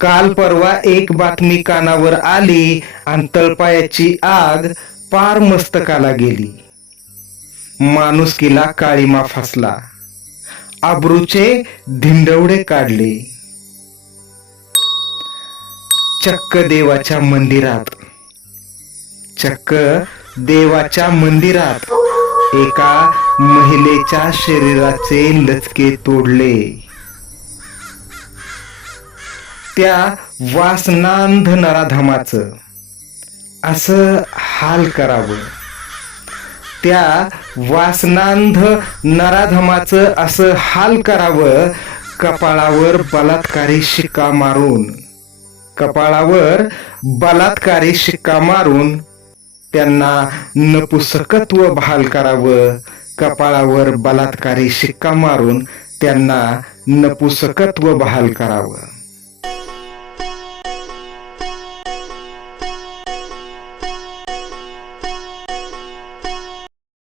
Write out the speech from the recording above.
काल परवा एक बातमी कानावर आली आणि तळपायाची आग पार मस्तकाला गेली. माणुसकीला काळीमा फसला. आब्रूचे धिंडवडे काढले. चक्क देवाच्या मंदिरात. चक्क देवाच्या मंदिरात एका महिलेच्या शरीराचे लचके तोडले. त्या वासनांध नराधमाचं असं हाल करावं. त्या वासनांध नराधमाचं असं हाल करावं कपाळावर बलात्कारी शिक्का मारून. कपाळावर बलात्कारी शिक्का मारून त्यांना नपुसकत्व बहाल करावं कपाळावर बलात्कारी शिक्का मारून त्यांना नपुसकत्व बहाल करावं.